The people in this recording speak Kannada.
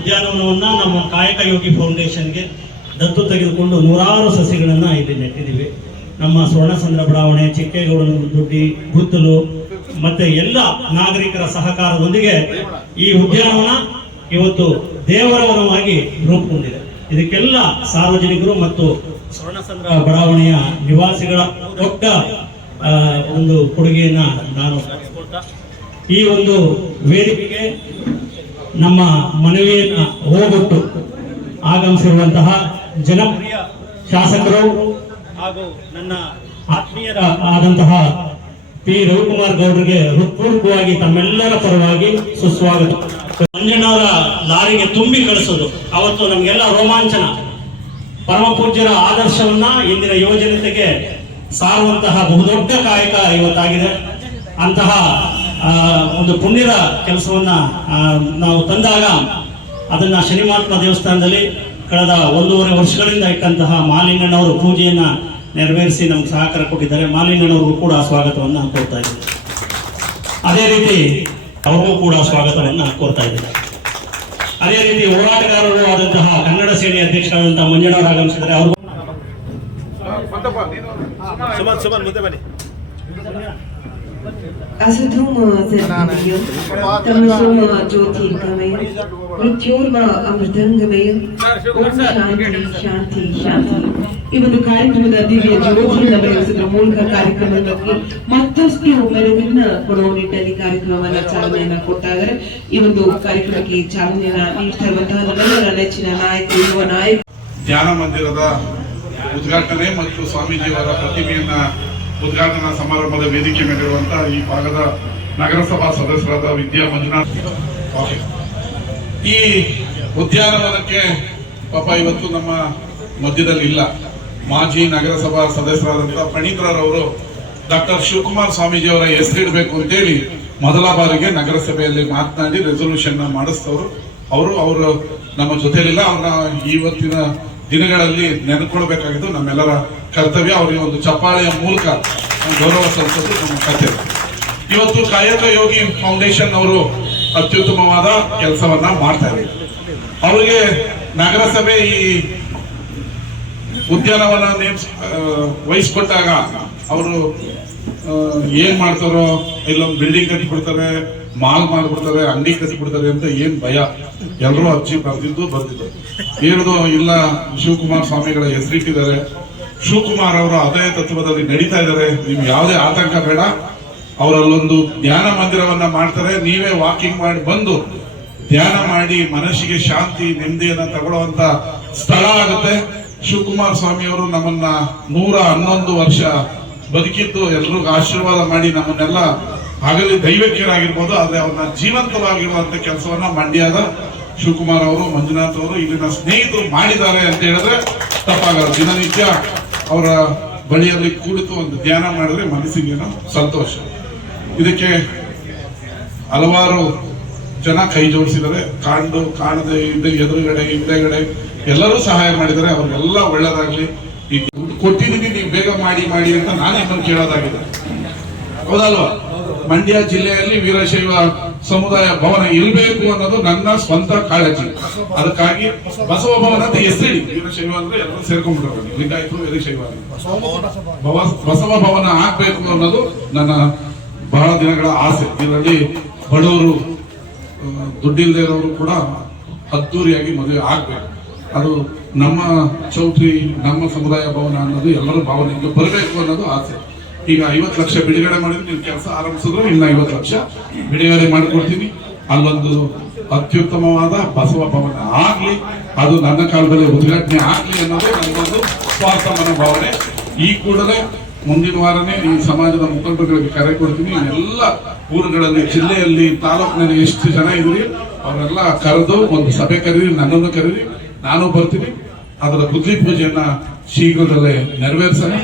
ಉದ್ಯಾನವನವನ್ನ ನಮ್ಮ ಕಾಯಕ ಯೋಗಿ ಫೌಂಡೇಶನ್ಗೆ ದತ್ತು ತೆಗೆದುಕೊಂಡು ನೂರಾರು ಸಸಿಗಳನ್ನ ಇಲ್ಲಿ ನೆಟ್ಟಿದ್ದೀವಿ. ನಮ್ಮ ಸ್ವರ್ಣಸಂದ್ರ ಬಡಾವಣೆ, ಚಿಕ್ಕೇಗೌಡನ ದೊಡ್ಡಿ, ಗುತ್ತಲು ಮತ್ತೆ ಎಲ್ಲ ನಾಗರಿಕರ ಸಹಕಾರದೊಂದಿಗೆ ಈ ಉದ್ಯಾನವನ ಇವತ್ತು ದೇವರವನವಾಗಿ ರೂಪುಗೊಂಡಿದೆ. ಇದಕ್ಕೆಲ್ಲ ಸಾರ್ವಜನಿಕರು ಮತ್ತು ಸ್ವರ್ಣಸಂದ್ರ ಬಡಾವಣೆಯ ನಿವಾಸಿಗಳ ದೊಡ್ಡ ಒಂದು ಕೊಡುಗೆಯನ್ನ ನಾನು ಸ್ಮರಿಸಿಕೊಳ್ತಾ ಈ ಒಂದು ವೇದಿಕೆಗೆ ನಮ್ಮ ಮನವಿಯನ್ನ ಹೋಗೊಟ್ಟು ಆಗಮಿಸಿರುವಂತಹ ಜನಪ್ರಿಯ ಶಾಸಕರು ಹಾಗೂ ನನ್ನ ಆತ್ಮೀಯರ ಆದಂತಹ ಪಿ ರವಿಕುಮಾರ್ ಗೌಡರಿಗೆ ಹೃತ್ಪೂರ್ವಕವಾಗಿ ತಮ್ಮೆಲ್ಲರ ಪರವಾಗಿ ಸುಸ್ವಾಗತ. ಮಂಜಣ್ಣವರ ಲಾರಿಗೆ ತುಂಬಿ ಕಳಿಸೋದು ಅವತ್ತು ನಮಗೆಲ್ಲ ರೋಮಾಂಚನ. ಪರಮ ಪೂಜ್ಯರ ಆದರ್ಶವನ್ನ ಇಂದಿನ ಯುವಜನತೆಗೆ ಸಾರುವಂತಹ ಬಹುದೊಡ್ಡ ಕಾಯಕ ಇವತ್ತಾಗಿದೆ. ಅಂತಹ ಒಂದು ಪುಣ್ಯದ ಕೆಲಸವನ್ನ ನಾವು ತಂದಾಗ ಅದನ್ನ ಶನಿಮಾತ್ಮ ದೇವಸ್ಥಾನದಲ್ಲಿ ಕಳೆದ 1.5 ವರ್ಷಗಳಿಂದ ಇಟ್ಟಂತಹ ಮಾಲಿಂಗಣ್ಣವರು ಪೂಜೆಯನ್ನ ನೆರವೇರಿಸಿ ನಮ್ಗೆ ಸಹಕಾರ ಕೊಟ್ಟಿದ್ದಾರೆ. ಮಾಲಿಂಗಣ್ಣವ್ರಿಗೂ ಕೂಡ ಸ್ವಾಗತವನ್ನ ಕೋರ್ತಾ ಇದ್ದೀನಿ. ಅದೇ ರೀತಿ ಅವ್ರಿಗೂ ಕೂಡ ಸ್ವಾಗತವನ್ನ ಕೋರ್ತಾ ಇದ್ದಾರೆ. ಅದೇ ರೀತಿ ಹೋರಾಟಗಾರರು ಆದಂತಹ ಕನ್ನಡ ಸೇನೆ ಅಧ್ಯಕ್ಷರಾದಂತಹ ಮಂಜಣ್ಣವರು ಆಗಮಿಸಿದರೆ ಅವರು Asudhum Zerviyam, Tamasum Jyotirgamaya, Mrityurma Amritangamaya, Om Shanti Shanti Shanti. ಈ ಒಂದು ಕಾರ್ಯಕ್ರಮದ ದಿವ್ಯ ಜ್ಯೋತಿಯನ್ನು ಬೆಳಗಿಸಿದ ಮೂಲಕ ಕಾರ್ಯಕ್ರಮಕ್ಕೆ ಮತ್ತಷ್ಟು ಮೆರುಗನ್ನ ಕೊಡುವ ನಿಟ್ಟಿನಲ್ಲಿ ಕಾರ್ಯಕ್ರಮವನ್ನ ಚಾಲನೆಯನ್ನ ಕೊಡ್ತಾ ಇದ್ದಾರೆ. ಈ ಒಂದು ಕಾರ್ಯಕ್ರಮಕ್ಕೆ ಚಾಲನೆಯನ್ನ ನೀಡ್ತಾ ಇರುವಂತಹ ನಮ್ಮೆಲ್ಲರ ನೆಚ್ಚಿನ ನಾಯಕರು, ಯುವ ನಾಯಕ. ಧ್ಯಾನ ಮಂದಿರದ ಉದ್ಘಾಟನೆ ಮತ್ತು ಸ್ವಾಮೀಜಿಯವರ ಪ್ರತಿಮೆಯನ್ನ ಉದ್ಘಾಟನಾ ಸಮಾರಂಭದ ವೇದಿಕೆ ಮೇಲಿರುವಂತಹ ಈ ಭಾಗದ ನಗರಸಭಾ ಸದಸ್ಯರಾದ ವಿದ್ಯಾ ಮಂಜುನಾಥ್. ಈ ಉದ್ಯಾನವನಕ್ಕೆ ಪಾಪ ಇವತ್ತು ನಮ್ಮ ಮಧ್ಯದಲ್ಲಿ ಇಲ್ಲ. ಮಾಜಿ ನಗರಸಭಾ ಸದಸ್ಯರಾದಂತಹ ಪಣೀಂದ್ರರವರು ಡಾಕ್ಟರ್ ಶಿವಕುಮಾರ್ ಸ್ವಾಮೀಜಿಯವರ ಹೆಸರಿಡಬೇಕು ಅಂತೇಳಿ ಮೊದಲ ಬಾರಿಗೆ ನಗರಸಭೆಯಲ್ಲಿ ಮಾತನಾಡಿ ರೆಸೊಲ್ಯೂಷನ್ ಮಾಡಿಸ್ತವರು. ಅವರು ನಮ್ಮ ಜೊತೆಲಿಲ್ಲ. ಅವ್ರನ್ನ ಇವತ್ತಿನ ದಿನಗಳಲ್ಲಿ ನೆನಕೊಳ್ಬೇಕಾಗಿದ್ದು ನಮ್ಮೆಲ್ಲರ ಕರ್ತವ್ಯ. ಅವರಿಗೆ ಒಂದು ಚಪ್ಪಾಳೆಯ ಮೂಲಕ ಗೌರವ ಸಲ್ಲಿಸೋದು ನಮ್ಮ ಕರ್ತವ್ಯ. ಇವತ್ತು ಕಾಯಕ ಯೋಗಿ ಫೌಂಡೇಶನ್ ಅವರು ಅತ್ಯುತ್ತಮವಾದ ಕೆಲಸವನ್ನ ಮಾಡ್ತಾ ಇದ್ದಾರೆ. ಅವರಿಗೆ ನಗರಸಭೆ ಈ ಉದ್ಯಾನವನ ವಹಿಸ್ಕೊಟ್ಟಾಗ ಅವರು ಏನ್ ಮಾಡ್ತಾರೋ, ಇಲ್ಲೊಂದು ಬಿಲ್ಡಿಂಗ್ ಕಟ್ಟಿಬಿಡ್ತಾರೆ, ಮಾಲ್ ಮಾಡ್ಬಿಡ್ತಾರೆ, ಅಂಗಡಿ ಕಟ್ಟಿಬಿಡ್ತಾರೆ ಅಂತ ಏನ್ ಭಯ. ಎಲ್ಲರೂ ಅರ್ಜಿ ಬರ್ದಿದ್ದು ಏನದು ಇಲ್ಲ, ಶಿವಕುಮಾರ್ ಸ್ವಾಮಿಗಳ ಹೆಸರಿಟ್ಟಿದ್ದಾರೆ. ಶಿವಕುಮಾರ್ ಅವರು ಅದೇ ತತ್ವದಲ್ಲಿ ನಡೀತಾ ಇದ್ದಾರೆ. ನಿಮ್ಗೆ ಯಾವುದೇ ಆತಂಕ ಬೇಡ. ಅವರಲ್ಲೊಂದು ಧ್ಯಾನ ಮಂದಿರವನ್ನ ಮಾಡ್ತಾರೆ. ನೀವೇ ವಾಕಿಂಗ್ ಮಾಡಿ ಬಂದು ಧ್ಯಾನ ಮಾಡಿ ಮನಸ್ಸಿಗೆ ಶಾಂತಿ ನೆಮ್ಮದಿಯನ್ನ ತಗೊಳ್ಳುವಂತ ಸ್ಥಳ ಆಗುತ್ತೆ. ಶಿವಕುಮಾರ್ ಸ್ವಾಮಿ ಅವರು ನಮ್ಮನ್ನ 111 ವರ್ಷ ಬದುಕಿದ್ದು ಎಲ್ರಿಗೂ ಆಶೀರ್ವಾದ ಮಾಡಿ ನಮ್ಮನ್ನೆಲ್ಲ ಆಗಲಿ ದೈವಕ್ಯರಾಗಿರ್ಬೋದು, ಆದ್ರೆ ಅವ್ರನ್ನ ಜೀವಂತವಾಗಿರುವಂತ ಕೆಲಸವನ್ನ ಮಂಡ್ಯದ ಶಿವಕುಮಾರ್ ಅವರು, ಮಂಜುನಾಥ್ ಅವರು, ಇಲ್ಲಿನ ಸ್ನೇಹಿತರು ಮಾಡಿದ್ದಾರೆ ಅಂತ ಹೇಳಿದ್ರೆ ತಪ್ಪಾಗಲ್ಲ. ದಿನನಿತ್ಯ ಅವರ ಬಳಿಯಲ್ಲಿ ಕುಳಿತು ಒಂದು ಧ್ಯಾನ ಮಾಡಿದ್ರೆ ಮನಸ್ಸಿಗೇನೋ ಸಂತೋಷ. ಇದಕ್ಕೆ ಹಲವಾರು ಜನ ಕೈ ಜೋಡಿಸಿದ್ದಾರೆ. ಕಾಣದೆ ಎದುರುಗಡೆ ಹಿಂದೆಗಡೆ ಎಲ್ಲರೂ ಸಹಾಯ ಮಾಡಿದ್ದಾರೆ. ಅವ್ರಿಗೆಲ್ಲ ಒಳ್ಳೇದಾಗ್ಲಿ. ಈಗ ಕೊಟ್ಟಿದ್ದೀನಿ, ನೀವು ಬೇಗ ಮಾಡಿ ಅಂತ ನಾನೇ ಕೇಳೋದಾಗಿದೆ. ಹೌದಲ್ವಾ? ಮಂಡ್ಯ ಜಿಲ್ಲೆಯಲ್ಲಿ ವೀರಶೈವ ಸಮುದಾಯ ಭವನ ಇರಬೇಕು ಅನ್ನೋದು ನನ್ನ ಸ್ವಂತ ಕಾಳಜಿ. ಅದಕ್ಕಾಗಿ ಬಸವ ಭವನ ಅಂತ ಹೆಸರಿಡಿ. ವೀರಶೈವ ಅಂದ್ರೆ ಎಲ್ಲರೂ ಸೇರ್ಕೊಂಡ್ಬಿಡ್ತಾರೆ, ಲಿಂಗಾಯತರು ವೀರಶೈವ. ಬಸವ ಭವನ ಆಗ್ಬೇಕು ಅನ್ನೋದು ನನ್ನ ಬಹಳ ದಿನಗಳ ಆಸೆ. ಇದರಲ್ಲಿ ಬಡವರು, ದುಡ್ಡಿಲ್ಲದೆ ಇರೋರು ಕೂಡ ಅದ್ದೂರಿಯಾಗಿ ಮದುವೆ ಆಗ್ಬೇಕು. ಅದು ನಮ್ಮ ಚೌಟ್ರಿ, ನಮ್ಮ ಸಮುದಾಯ ಭವನ ಅನ್ನೋದು ಎಲ್ಲರ ಭಾವನೆಗೆ ಬರಬೇಕು ಅನ್ನೋದು ಆಸೆ. ಈಗ 50 ಲಕ್ಷ ಬಿಡುಗಡೆ ಮಾಡಿದ್ರೆ ನೀವು ಕೆಲಸ ಆರಂಭಿಸಿದ್ರೆ ಇನ್ನ 50 ಲಕ್ಷ ಬಿಡುಗಡೆ ಮಾಡಿಕೊಡ್ತೀನಿ. ಅಲ್ಲೊಂದು ಅತ್ಯುತ್ತಮವಾದ ಬಸವ ಭವನ ಆಗ್ಲಿ, ಅದು ನನ್ನ ಕಾಲದಲ್ಲಿ ಉದ್ಘಾಟನೆ ಆಗ್ಲಿ ಅನ್ನೋದು ನನ್ನೊಂದು ಸ್ವಾರ್ಥ ಮನೋಭಾವನೆ. ಈ ಕೂಡಲೇ ಮುಂದಿನ ವಾರನೇ ಈ ಸಮಾಜದ ಮುಖಂಡರುಗಳಿಗೆ ಕರೆ ಕೊಡ್ತೀನಿ. ಎಲ್ಲ ಊರುಗಳಲ್ಲಿ, ಜಿಲ್ಲೆಯಲ್ಲಿ, ತಾಲೂಕಿನಲ್ಲಿ ಎಷ್ಟು ಜನ ಇದ್ರಿ ಅವರೆಲ್ಲ ಕರೆದು ಒಂದು ಸಭೆ ಕರೀರಿ, ನನ್ನನ್ನು ಕರೀರಿ, ನಾನು ಬರ್ತೀನಿ. ಅದರ ಬುದ್ಧಿ ಪೂಜೆಯನ್ನ ಶೀಘ್ರದಲ್ಲೇ ನೆರವೇರಿಸೋಣ.